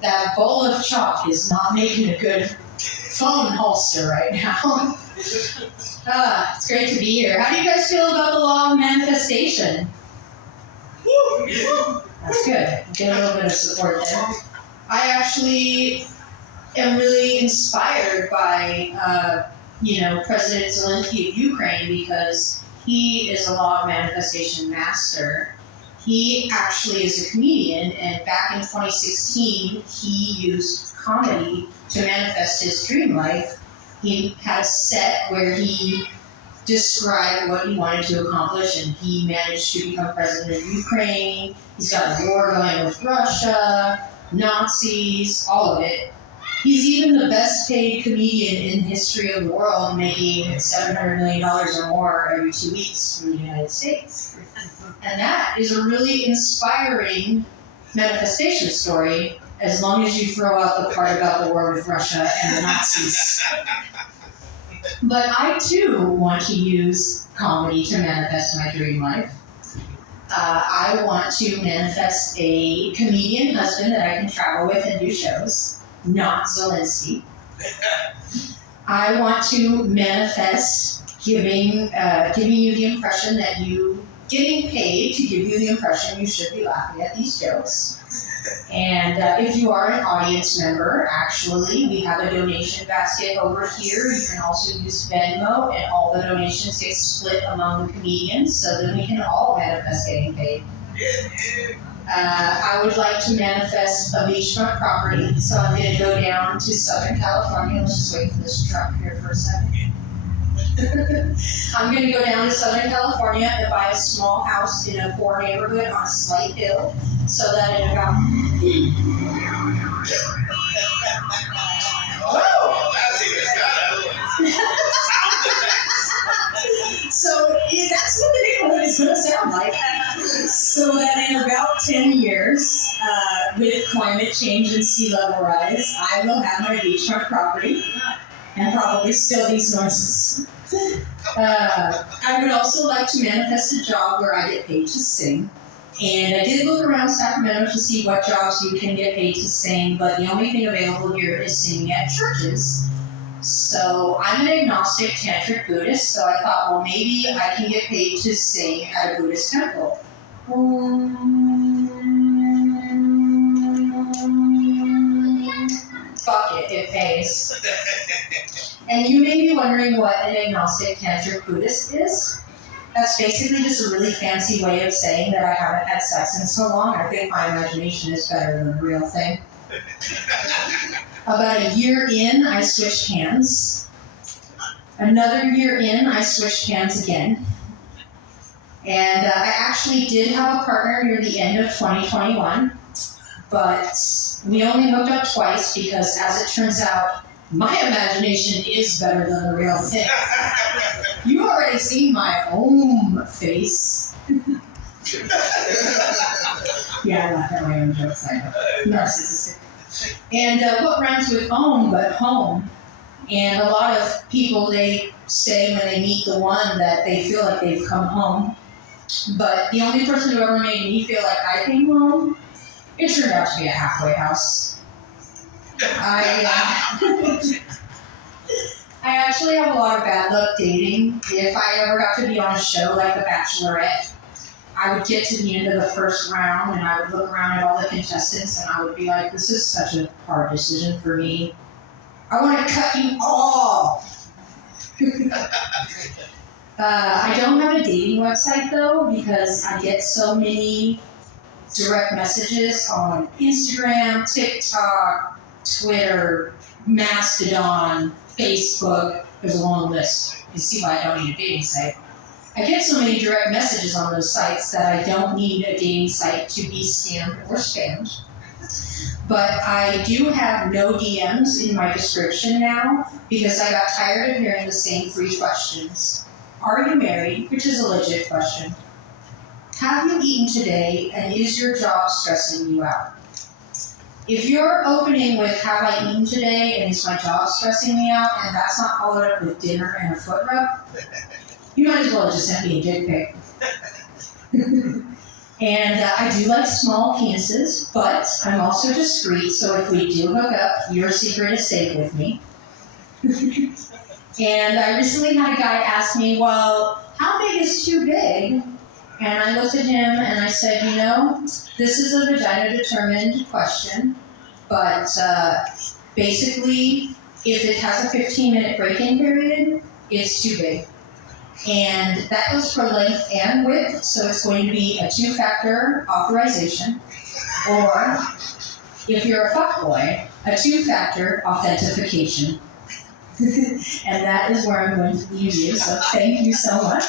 That bowl of chalk is not making a good phone holster right now. It's great to be here. How do you guys feel about the law of manifestation? That's good. Get a little bit of support there. I actually am really inspired by, President Zelensky of Ukraine because he is a law of manifestation master. He actually is a comedian, and back in 2016, he used comedy to manifest his dream life. He had a set where he described what he wanted to accomplish, and he managed to become president of Ukraine. He's got a war going with Russia, Nazis, all of it. He's even the best paid comedian in the history of the world, making $700 million or more every 2 weeks from the United States. And that is a really inspiring manifestation story, as long as you throw out the part about the war with Russia and the Nazis. But I too want to use comedy to manifest my dream life. I want to manifest a comedian husband that I can travel with and do shows, not Zelensky. I want to manifest giving you the impression that getting paid to give you the impression you should be laughing at these jokes. And if you are an audience member, actually, we have a donation basket over here. You can also use Venmo, and all the donations get split among the comedians, so that we can all manifest getting paid. I would like to manifest a beachfront property, so I'm going to go down to Southern California. Let's just wait for this truck here for a second. I'm going to go down to Southern California and buy a small house in a poor neighborhood on a slight hill, so that in about... So that's what the neighborhood is going to sound like. So that in about 10 years, with climate change and sea level rise, I will have my beachfront property and probably still these noises. I would also like to manifest a job where I get paid to sing. And I did look around Sacramento to see what jobs you can get paid to sing, but the only thing available here is singing at churches. So I'm an agnostic tantric Buddhist, so I thought, well, maybe I can get paid to sing at a Buddhist temple. Fuck it, it pays. And you may be wondering what an agnostic tantric Buddhist is. That's basically just a really fancy way of saying that I haven't had sex in so long. I think my imagination is better than the real thing. About a year in, I switched hands. Another year in, I switched hands again. And I actually did have a partner near the end of 2021, but we only hooked up twice because, as it turns out, my imagination is better than the real thing. You've already seen my own face. Yeah, I laugh at my own jokes, I know. Narcissistic. And what rhymes with own but home? And a lot of people, they say when they meet the one that they feel like they've come home. But the only person who ever made me feel like I came home, it turned out to be a halfway house. I actually have a lot of bad luck dating. If I ever got to be on a show like The Bachelorette, I would get to the end of the first round and I would look around at all the contestants and I would be like, this is such a hard decision for me. I want to cut you all. I don't have a dating website though, because I get so many direct messages on Instagram, TikTok, Twitter, Mastodon, Facebook. There's a long list. You see why I don't need a dating site. I get so many direct messages on those sites that I don't need a dating site to be scammed or spammed. But I do have no DMs in my description now because I got tired of hearing the same 3 questions. Are you married? Which is a legit question. Have you eaten today? And is your job stressing you out? If you're opening with have I eaten today and is my job stressing me out and that's not followed up with dinner and a foot rub, you might as well just send me a dick pic. And I do like small penises, but I'm also discreet, so if we do hook up, your secret is safe with me. And I recently had a guy ask me, well, how big is too big? And I looked at him and I said, you know, this is a vagina-determined question, but basically, if it has a 15-minute break-in period, it's too big. And that goes for length and width, so it's going to be a 2-factor authorization. Or, if you're a fuckboy, a 2-factor authentication. And that is where I'm going to leave you, so thank you so much.